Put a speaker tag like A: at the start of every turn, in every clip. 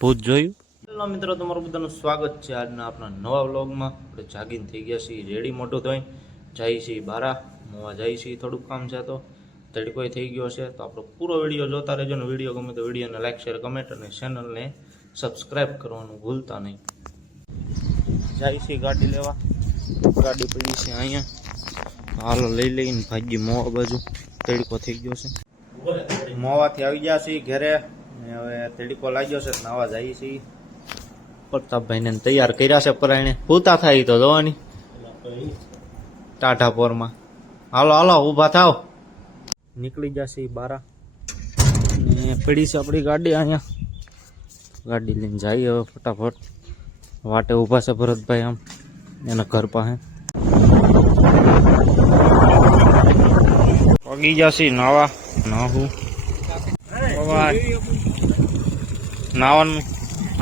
A: ભૂત જોયું? હેલો મિત્રો, તમારું બધાનું સ્વાગત છે આજના આપણા નવા વ્લોગમાં. આપણે જાગીને થઈ ગયા છીએ, રેડી મોટો થઈ જાય છીએ બારા, મોવા જાય છીએ થોડુંક કામ છે તો. તડકોય થઈ ગયો છે, તો આપણો પૂરો વીડિયો જોતા રહેજો ને. વીડિયો ગમે તો વિડીયોને લાઈક શેર કમેન્ટ અને ચેનલને સબસ્ક્રાઈબ કરવાનું ભૂલતા નહીં. જાય છે ગાડી લેવા. ગાડી પડી છે અહીંયા. હાલો લઈ લઈને ભાગી મોવા બાજુ. તડકો થઈ ગયો છે. મોવાથી આવી ગયા છીએ ઘરે. હવે તડકો લાગ્યો છે નાવા જઈએ છીએ. પ્રતાપભાઈને તૈયાર કર્યા છે પરાયણે પૂતા થાય તો જોવાની. ટાટા પોરમાં. હાલો હાલો ઊભા થાવ નીકળી જશે બારા. ને પડી છે આપણી ગાડી અહીંયા. ગાડી લઈને જઈએ હવે ફટાફટ. વાટે ઊભા છે ભરતભાઈ આમ. એના ઘર પાસે. પગી જશે નાવા. નાહું સવાર. નાવાનું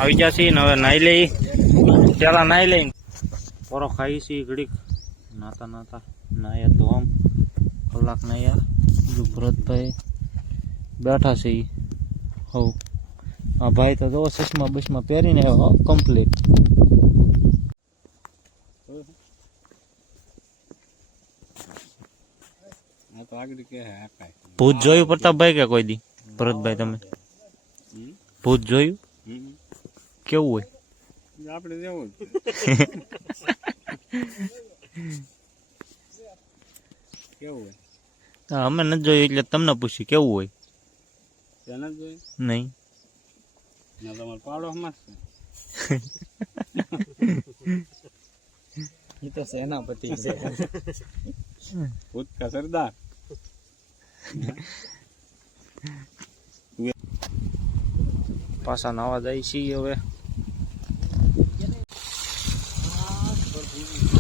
A: આવી ગયા છીએ હવે નાહી લઈ. પેલા નાહી લઈ પોરો ખાઈ છે ઘડીક. નાતા નાતા નાયા તો આમ. કલાક નાયા. બીજું ભરતભાઈ બેઠા છે. હવ. આ ભાઈ તો જો ચશ્મા બસમાં પહેરીને આવ્યો કમ્પ્લીટ ભૂત જોયું પ્રતાપભાઈ કે કોઈ દી? ભરતભાઈ તમે? ભૂત જોયું? કેવું હોય?
B: આપણે જેવું કેવું હોય?
A: હા, અમે નથી જોયું એટલે તમને પૂછ્યું કેવું હોય?
B: તેને જ જોઈ
A: નહીં.
B: ના તમારે પાડો હમાસ
C: એ તો સેનાપતિ છે.
B: ભૂત કા સરદાર?
A: પાછા નાવા જાય છીએ હવે.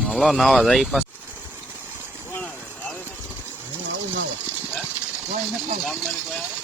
A: હલો નાવા જાય પાછા.
C: કોઈ હોય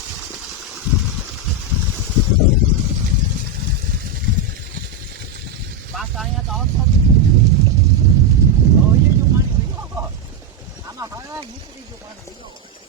C: મોરો મોરો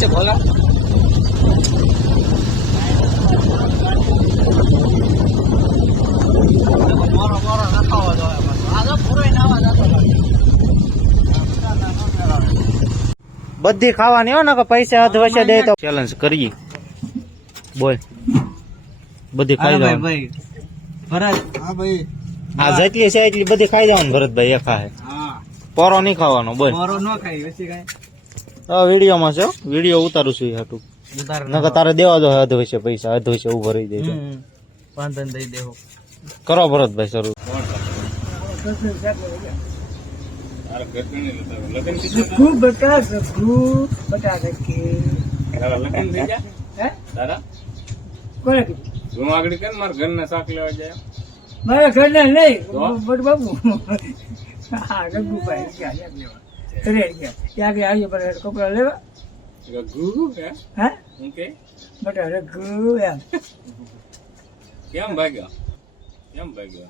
C: જતો લાગે.
A: બધી ખાવાની હો ને કે પૈસા અધ વચ્ચે દે તો. ચેલેન્જ કરીએ. બોલ. બધી ખાઈ
C: હા
A: જવાનું
C: ભાઈ ભરત. હા ભાઈ.
A: આ જેટલી છે એટલી બધી ખાઈ જવાનું ભરતભાઈ એ ખાય
C: હા.
A: પોરો નહીં ખાવાનો બોલ.
C: પોરો ન ખાઈ પછી કાંઈ
A: આ વિડીયોમાં છે વીડિયો ઉતારું છું એ હાટું. નકર તારે દેવા દો અધ વિશે પૈસા અધ વિશે ઊભો રહી
C: દેજો. વાંધો દઈ દેવો
A: કરો ભરતભાઈ શરૂ.
D: ખૂબ બટા ખૂબ બટા કે? કોને કીધું?
B: હું આગળ મારા ઘરના શાક લેવા જાય.
D: મારા ઘરના નહીં બાબુ હા ગગુભાઈ લેવા. કરે ગયા ત્યાં આવ્યો પણ કપડા લેવા.
B: રઘુ હે?
D: હે?
B: કે?
D: બટા રઘુ એમ.
B: કેમ ભાગ્યા? કેમ ભાગ્યા?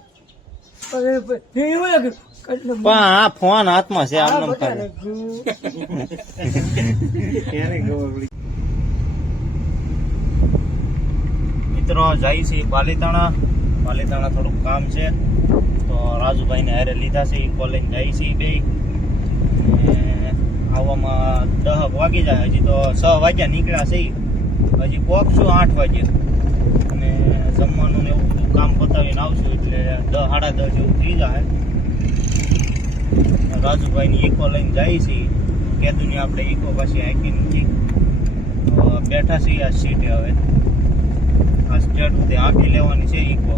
D: પણ
A: આ ફોન હાથમાં છે આમ મિત્રો જાય છે પાલીતાણા. પાલીતાણા થોડુંક કામ છે. તો રાજુભાઈને હારે લીધા છે એ કોલેજ જાય છે બે આવવામાં દહ વાગી જાય. હજી તો છ વાગ્યા નીકળ્યા છે. હજી પહોંચશું આઠ વાગે. અને જમવાનું ને એવું બધું કામ પતાવીને આવશું એટલે દહ, સાડા દસ જેવું થઈ જાય. રાજુભાઈની ઇકો લઈને જાય છે. કેદુની આપણે ઇકો પાછી હાંકી નથી બેઠા છીએ આ સીટે હવે. આ સ્ટેટ સુધી હાંકી લેવાની છે ઇકો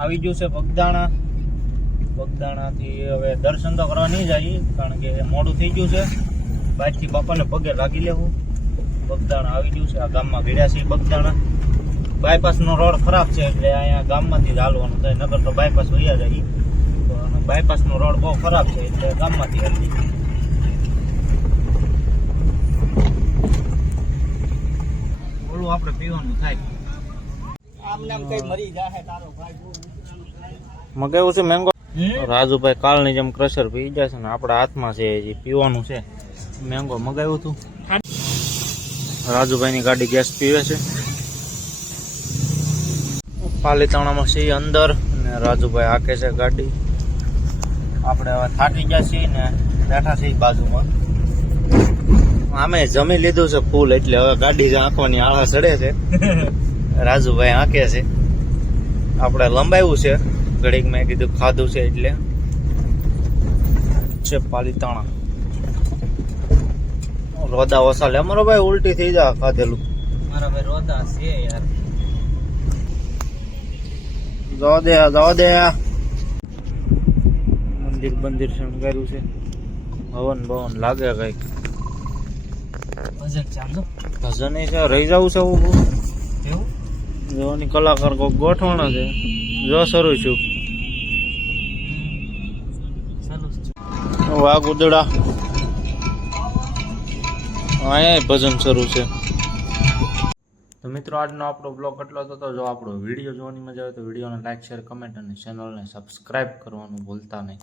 A: આવી ગયું છે બગદાણા. બગદાણાથી હવે દર્શન તો કરવા નહીં જઈએ કારણ કે મોડું થઈ ગયું છે. બાજથી બાપાને પગે લાગી લેવું. બગદાણા આવી ગયું છે. આ ગામમાં ભીડ્યા છે બગદાણા. બાયપાસનો રોડ ખરાબ છે એટલે અહીંયા ગામમાંથી જ હાલવાનું થાય નગર તો બાયપાસ વૈયા તો બાયપાસનો રોડ બહુ ખરાબ છે એટલે ગામમાંથી હાલી આપણે પીવાનું થાય.
C: આમ નામ કઈ મરી જાય તારો ભાઈ.
A: મગાવ્યું છે મેંગો રાજુભાઈ કાલની જેમ ક્રશર પી જાય છે ને આપણા હાથમાં છે હજી પીવાનું છે. મેંગો મગાવ્યું હતું રાજુભાઈની ગાડી ગેસ પીવે છે. પાલીતાણામાં છીએ અંદર ને રાજુભાઈ હાકે છે ગાડી. આપણે હવે થાકી ગયા છીએ ને બેઠા છીએ બાજુમાં. આમે જમી લીધું છે ફૂલ એટલે હવે ગાડી આંખવાની આળા ચડે છે. રાજુભાઈ હાંકે છે. આપણે લંબાવ્યું છે. ઘડીક મેં કીધું ખાધું છે એટલે છે પાલીતાણા. રોદા ઓસા લે. અમારો ભાઈ ઉલટી થઈ જા ખાધેલું.
C: મારા ભાઈ રોદા છે યાર.
A: જવા દે જવા દે. મંદિર બંદિર શણગાર્યું છે. હવન ભવન લાગે કંઈક.
C: ભજન ચાલુ?
A: ભજન છે રહી જવું છે
C: એવું?
A: જોવાની કલાકાર કોક ગોઠવણ છે. જો શરૂ છું. વાઘ ઉદડા. અહીંયા ભજન શરૂ છે. તો મિત્રો, આજનો આપણો બ્લોગ એટલો હતો. જો આપણો વીડિયો જોવાની મજા આવે તો વિડીયોને લાઈક શેર કમેન્ટ અને ચેનલને સબસ્ક્રાઈબ કરવાનું ભૂલતા નહીં.